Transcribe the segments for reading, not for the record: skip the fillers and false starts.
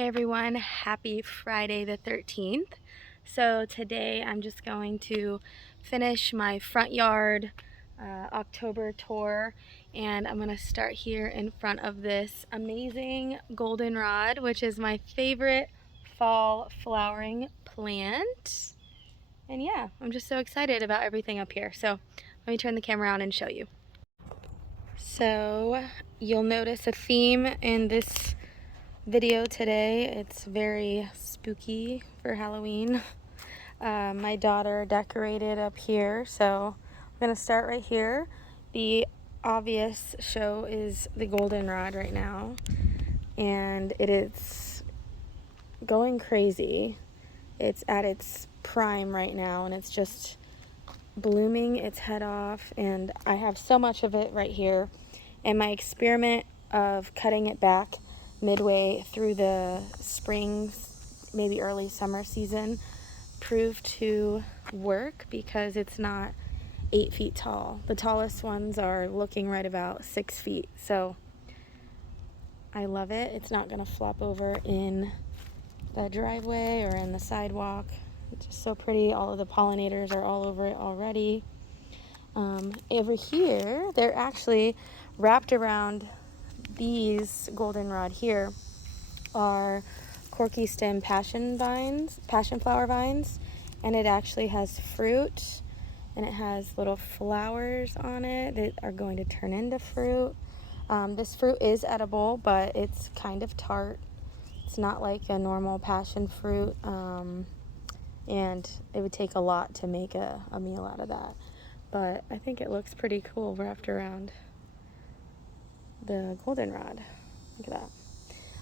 Hey everyone, happy Friday the 13th. So today I'm just going to finish my front yard October tour, and I'm going to start here in front of this amazing goldenrod, which is my favorite fall flowering plant. And yeah, I'm just so excited about everything up here. So let me turn the camera on and show you. So you'll notice a theme in this video today. It's very spooky for Halloween. My daughter decorated up here, so I'm gonna start right here. The obvious show is the goldenrod right now, and it is going crazy. It's at its prime right now, and it's just blooming its head off, and I have so much of it right here. And my experiment of cutting it back midway through the spring, maybe early summer season, proved to work because it's not 8 feet tall. The tallest ones are looking right about 6 feet. So I love it. It's not going to flop over in the driveway or in the sidewalk. It's just so pretty. All of the pollinators are all over it already. Over here, they're actually wrapped around these goldenrod here are corky stem passion flower vines, and it actually has fruit, and it has little flowers on it that are going to turn into fruit. This fruit is edible, but it's kind of tart. It's not like a normal passion fruit, and it would take a lot to make a meal out of that. But I think it looks pretty cool wrapped around the goldenrod. Look at that.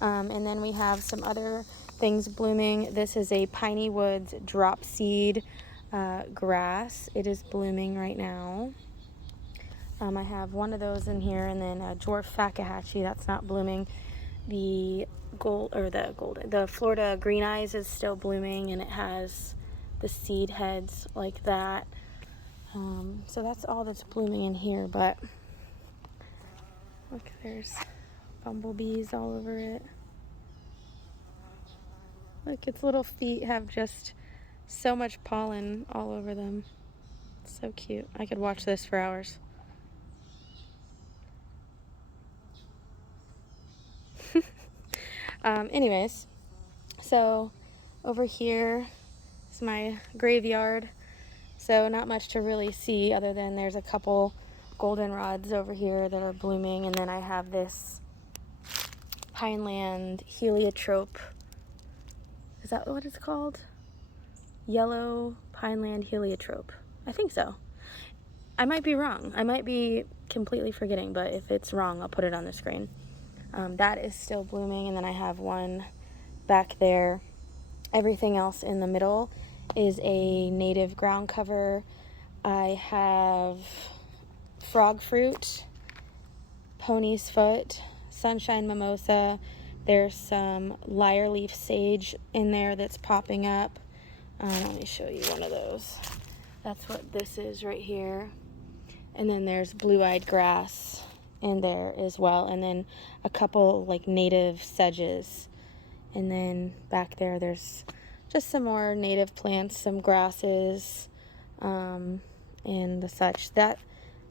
And then we have some other things blooming. This is a Piney Woods drop seed grass. It is blooming right now. I have one of those in here, and then a dwarf Fakahatchee that's not blooming. The Florida Green Eyes is still blooming, and it has the seed heads like that. So that's all that's blooming in here, but look, there's bumblebees all over it. Look, its little feet have just so much pollen all over them. It's so cute. I could watch this for hours. Anyways, so over here is my graveyard. So not much to really see other than there's a couple goldenrods over here that are blooming, and then I have this Pineland heliotrope. Is that what it's called? Yellow Pineland heliotrope. I think so. I might be wrong. I might be completely forgetting, but if it's wrong, I'll put it on the screen. That is still blooming, and then I have one back there. Everything else in the middle is a native ground cover. I have frog fruit, pony's foot, sunshine mimosa. There's some lyre leaf sage in there that's popping up. Let me show you one of those. That's what this is right here. And then there's blue-eyed grass in there as well, and then a couple like native sedges. And then back there there's just some more native plants, some grasses, and the such. That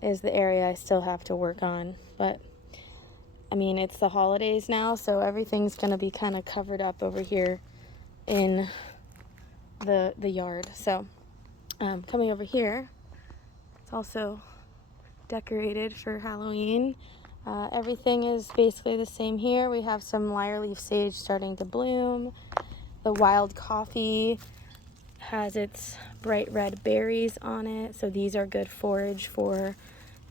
is the area I still have to work on, but I mean, it's the holidays now, so everything's gonna be kind of covered up over here in the yard. So coming over here, it's also decorated for Halloween. Everything is basically the same here. We have some lyre leaf sage starting to bloom. The wild coffee has its bright red berries on it, so these are good forage for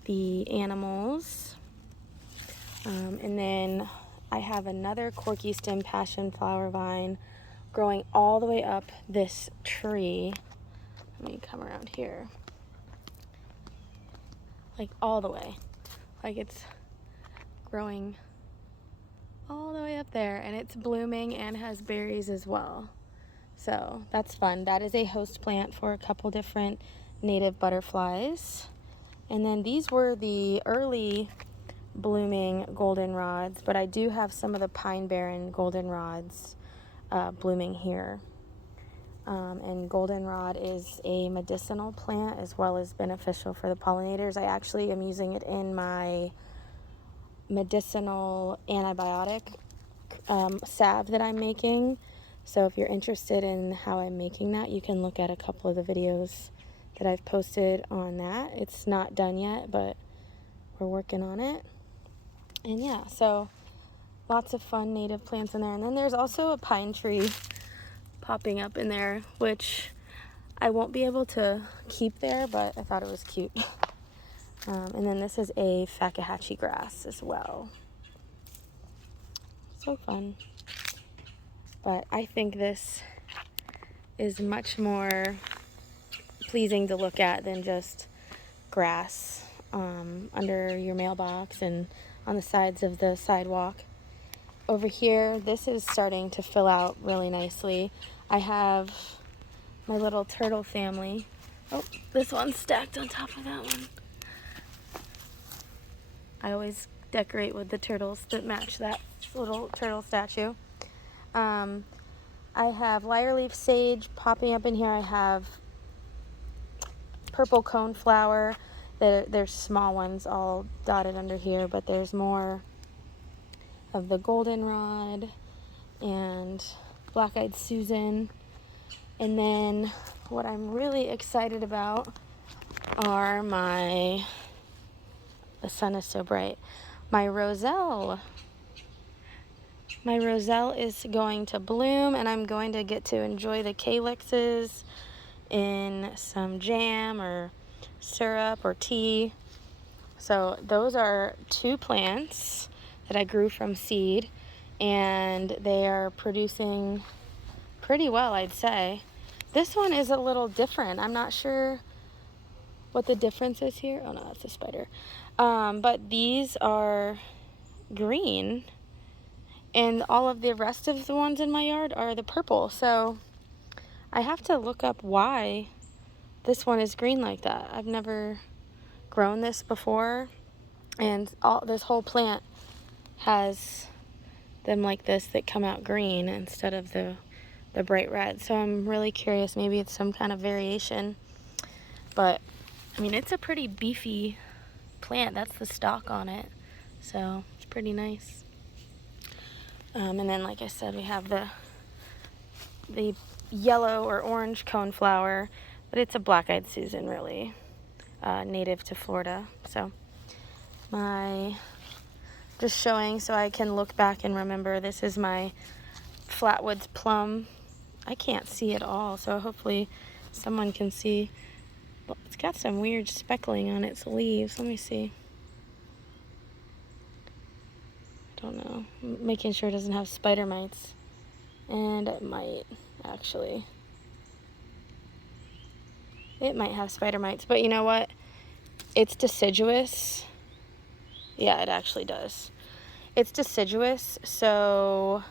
the animals. And then I have another corky stem passion flower vine growing all the way up this tree. Let me come around here. Like all the way. Like it's growing all the way up there, and it's blooming and has berries as well. So that's fun. That is a host plant for a couple different native butterflies. And then these were the early blooming goldenrods, but I do have some of the pine barren goldenrods blooming here. And goldenrod is a medicinal plant as well as beneficial for the pollinators. I actually am using it in my medicinal antibiotic salve that I'm making. So if you're interested in how I'm making that, you can look at a couple of the videos that I've posted on that. It's not done yet, but we're working on it. And yeah, so lots of fun native plants in there. And then there's also a pine tree popping up in there, which I won't be able to keep there, but I thought it was cute. And then this is a Fakahatchee grass as well. So fun. But I think this is much more pleasing to look at than just grass under your mailbox and on the sides of the sidewalk. Over here, this is starting to fill out really nicely. I have my little turtle family. Oh, this one's stacked on top of that one. I always decorate with the turtles that match that little turtle statue. I have lyre-leaf sage popping up in here. I have purple coneflower. There's small ones all dotted under here, but there's more of the goldenrod and black-eyed Susan. And then what I'm really excited about are the sun is so bright, my roselle. My roselle is going to bloom, and I'm going to get to enjoy the calyxes in some jam or syrup or tea. So those are 2 plants that I grew from seed, and they are producing pretty well, I'd say. This one is a little different. I'm not sure what the difference is here. Oh no, that's a spider. But these are green, and all of the rest of the ones in my yard are the purple. So I have to look up why this one is green like that. I've never grown this before, and this whole plant has them like this that come out green instead of the bright red. So I'm really curious. Maybe it's some kind of variation. But I mean, it's a pretty beefy plant. That's the stalk on it. So it's pretty nice. And then, like I said, we have the yellow or orange coneflower, but it's a black-eyed Susan, really, native to Florida. So just showing so I can look back and remember, this is my Flatwoods plum. I can't see it all, so hopefully someone can see. It's got some weird speckling on its leaves. Let me see. I don't know. I'm making sure it doesn't have spider mites. And it might, actually. It might have spider mites, but you know what? It's deciduous. Yeah, it actually does. It's deciduous, so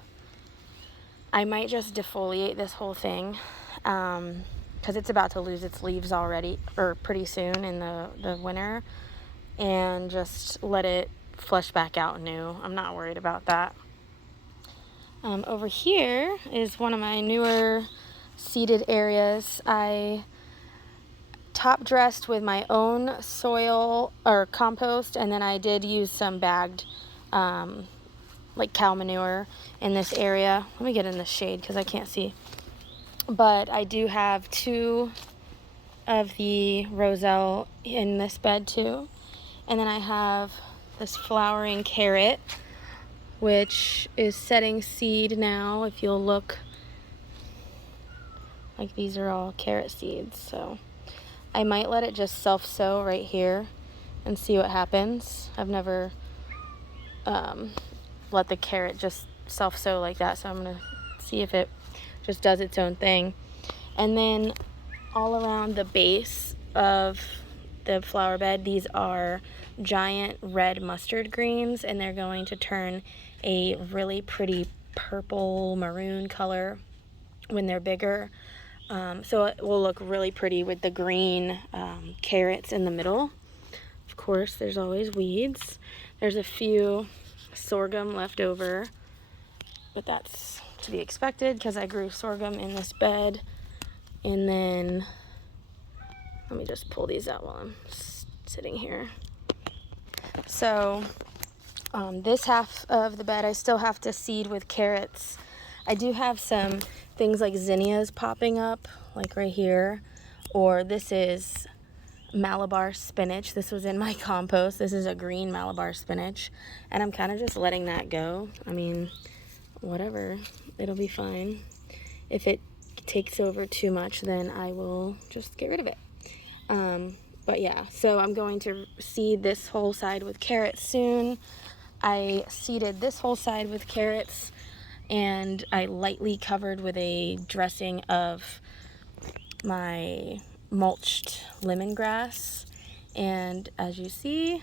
I might just defoliate this whole thing, because it's about to lose its leaves already, or pretty soon in the winter, and just let it flesh back out new. I'm not worried about that. Over here is one of my newer seeded areas. I top dressed with my own soil or compost, and then I did use some bagged like cow manure in this area. Let me get in the shade because I can't see. But I do have 2 of the roselle in this bed too. And then I have this flowering carrot, which is setting seed now. If you'll look, like, these are all carrot seeds. So I might let it just self-sow right here and see what happens. I've never let the carrot just self-sow like that, so I'm gonna see if it just does its own thing. And then all around the base of the flower bed, these are giant red mustard greens, and they're going to turn a really pretty purple maroon color when they're bigger. So it will look really pretty with the green carrots in the middle Of course, there's always weeds. There's a few sorghum left over, but that's to be expected because I grew sorghum in this bed. And then, let me just pull these out while I'm sitting here. So, this half of the bed I still have to seed with carrots. I do have some things like zinnias popping up, like right here, or this is Malabar spinach. This was in my compost. This is a green Malabar spinach, and I'm kind of just letting that go. I mean, whatever, it'll be fine. If it takes over too much, then I will just get rid of it. But yeah, so I'm going to seed this whole side with carrots soon. I seeded this whole side with carrots, and I lightly covered with a dressing of my mulched lemongrass. And as you see,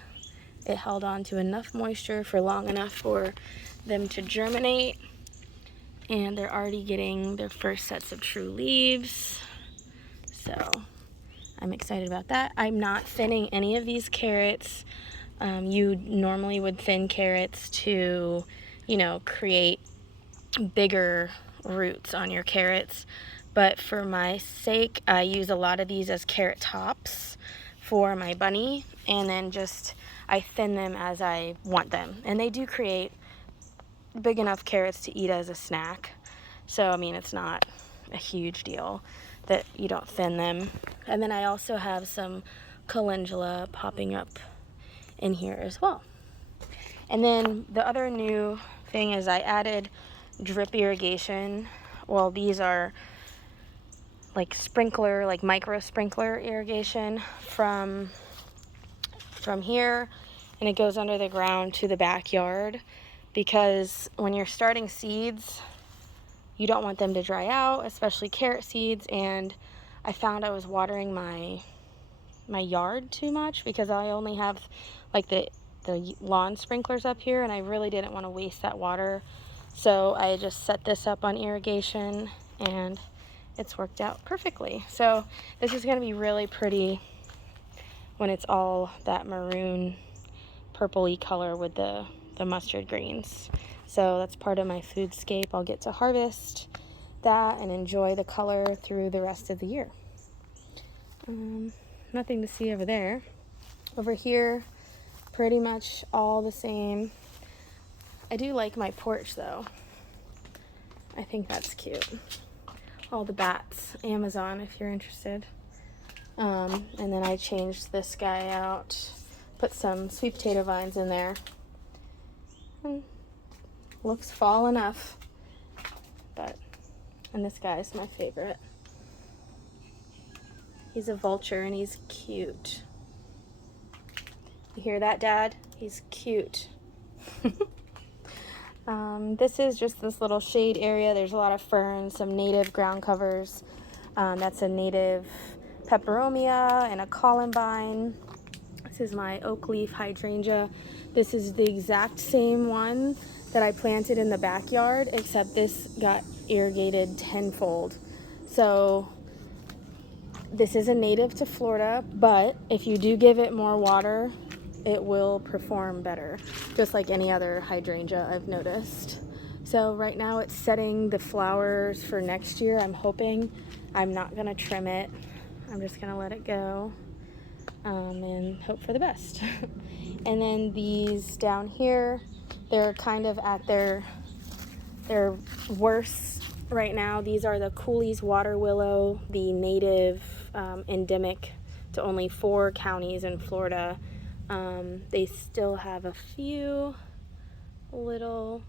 it held on to enough moisture for long enough for them to germinate. And they're already getting their first sets of true leaves. So I'm excited about that. I'm not thinning any of these carrots. You normally would thin carrots to, create bigger roots on your carrots. But for my sake, I use a lot of these as carrot tops for my bunny. And then I thin them as I want them. And they do create big enough carrots to eat as a snack. So, I mean, it's not a huge deal that you don't thin them. And then I also have some calendula popping up in here as well. And then the other new thing is I added drip irrigation. Well, these are like sprinkler, like micro sprinkler irrigation from here, and it goes under the ground to the backyard, because when you're starting seeds, you don't want them to dry out, especially carrot seeds. And I found I was watering my yard too much because I only have like the lawn sprinklers up here, and I really didn't want to waste that water. So I just set this up on irrigation, and it's worked out perfectly. So this is going to be really pretty when it's all that maroon purpley color with the mustard greens. So that's part of my foodscape. I'll get to harvest that and enjoy the color through the rest of the year. Nothing to see over there. Over here, pretty much all the same. I do like my porch though. I think that's cute. All the bats, Amazon if you're interested. And then I changed this guy out, put some sweet potato vines in there. And looks fall enough, and this guy's my favorite. He's a vulture and he's cute. You hear that, Dad? He's cute. This is just this little shade area. There's a lot of ferns, some native ground covers. That's a native peperomia and a columbine. This is my oak leaf hydrangea. This is the exact same one that I planted in the backyard, except this got irrigated tenfold. So this is a native to Florida, but if you do give it more water, it will perform better, just like any other hydrangea I've noticed. So right now it's setting the flowers for next year. I'm hoping. I'm not gonna trim it. I'm just gonna let it go and hope for the best. And then these down here, they're kind of at their worst right now. These are the Cooley's water willow, the native endemic to only 4 counties in Florida. They still have a few little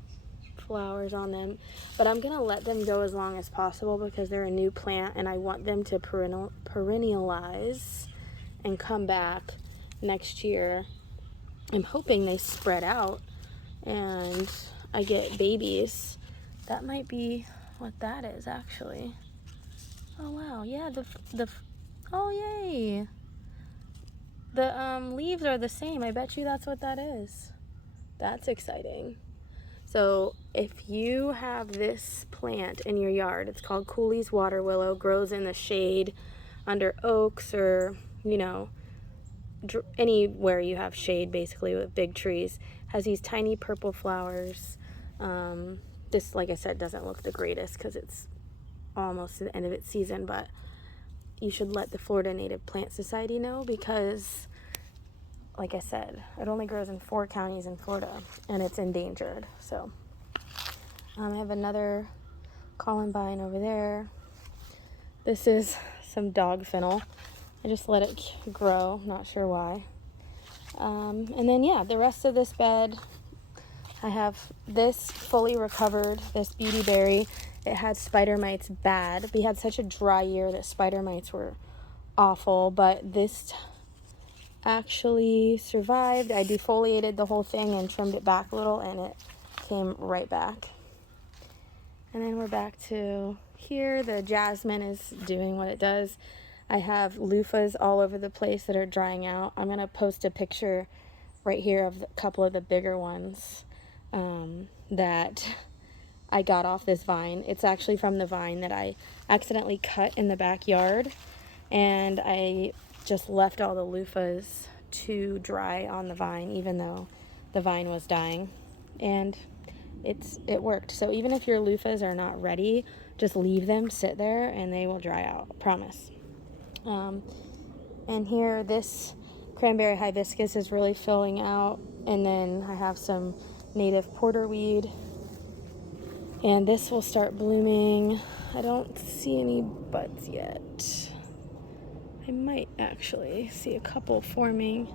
flowers on them, but I'm gonna let them go as long as possible because they're a new plant and I want them to perennialize and come back next year. I'm hoping they spread out and I get babies. That might be what that is actually. Oh wow, yeah, oh yay. The leaves are the same. I bet you that's what that is. That's exciting. So if you have this plant in your yard, it's called Cooley's water willow, grows in the shade under oaks or, anywhere you have shade, basically, with big trees, has these tiny purple flowers. This, like I said, doesn't look the greatest because it's almost to the end of its season, but you should let the Florida Native Plant Society know because, like I said, it only grows in 4 counties in Florida and it's endangered. So I have another columbine over there. This is some dog fennel. I just let it grow, not sure why. And then, yeah, the rest of this bed, I have this fully recovered, this beauty berry. It had spider mites bad. We had such a dry year that spider mites were awful, but this actually survived. I defoliated the whole thing and trimmed it back a little, and it came right back. And then we're back to here. The jasmine is doing what it does. I have loofahs all over the place that are drying out. I'm going to post a picture right here of a couple of the bigger ones that I got off this vine. It's actually from the vine that I accidentally cut in the backyard, and I just left all the loofahs to dry on the vine even though the vine was dying, and it worked. So even if your loofahs are not ready, just leave them sit there and they will dry out, I promise. And here, this cranberry hibiscus is really filling out, and then I have some native porterweed, and this will start blooming. I don't see any buds yet. I might actually see a couple forming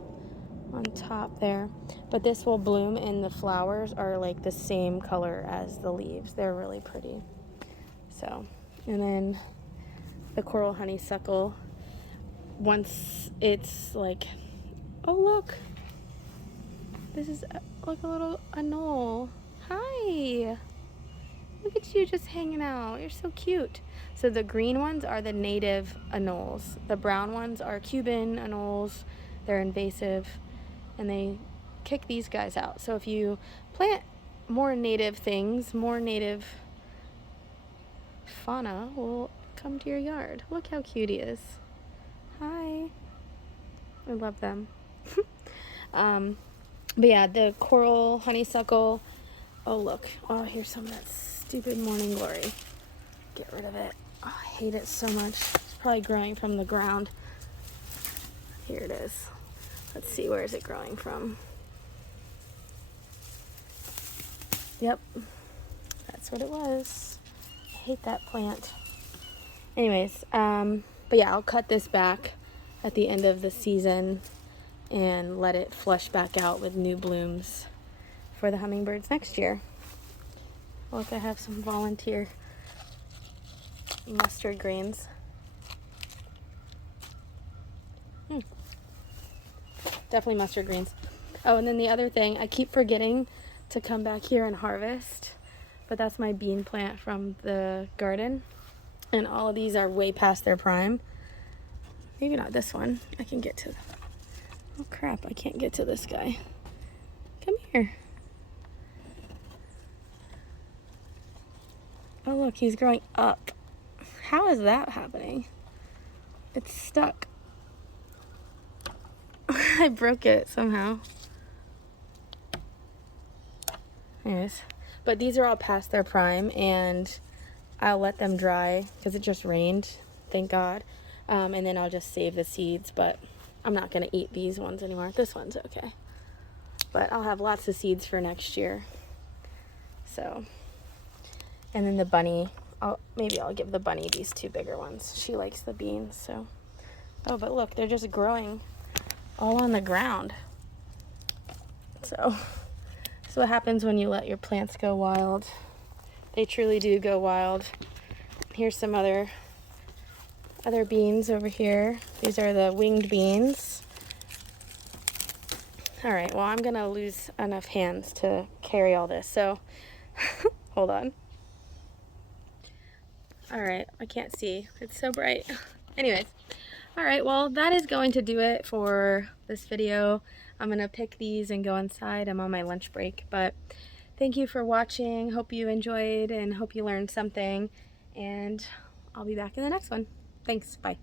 on top there, but this will bloom, and the flowers are like the same color as the leaves. They're really pretty. So, and then the coral honeysuckle, once it's like, oh look, this is like a little anole. Hi, look at you just hanging out. You're so cute. So the green ones are the native anoles. The brown ones are Cuban anoles. They're invasive, and they kick these guys out. So if you plant more native things, more native fauna will come to your yard. Look how cute he is. Hi. I love them. But yeah, the coral honeysuckle. Oh look. Oh, here's some of that stupid morning glory. Get rid of it. Oh, I hate it so much. It's probably growing from the ground. Here it is. Let's see, where is it growing from? Yep, that's what it was. I hate that plant. Anyways, but yeah, I'll cut this back at the end of the season and let it flush back out with new blooms for the hummingbirds next year. Look, I have some volunteer mustard greens. Definitely mustard greens. Oh, and then the other thing, I keep forgetting to come back here and harvest, but that's my bean plant from the garden, and all of these are way past their prime. Maybe not this one. I can get to them. Oh crap, I can't get to this guy. Come here. Oh look, he's growing up. How is that happening? It's stuck. I broke it somehow. Anyways, but these are all past their prime, and I'll let them dry because it just rained, thank God. And then I'll just save the seeds, but I'm not going to eat these ones anymore. This one's okay. But I'll have lots of seeds for next year. So, and then the bunny, maybe I'll give the bunny these 2 bigger ones. She likes the beans, so. Oh, but look, they're just growing all on the ground. So, that's what happens when you let your plants go wild. They truly do go wild. Here's some other beans over here. These are the winged beans. All right, well, I'm gonna lose enough hands to carry all this, so hold on. All right, I can't see. It's so bright. Anyways, all right, well, that is going to do it for this video. I'm gonna pick these and go inside. I'm on my lunch break, but thank you for watching. Hope you enjoyed and hope you learned something, and I'll be back in the next one. Thanks, bye.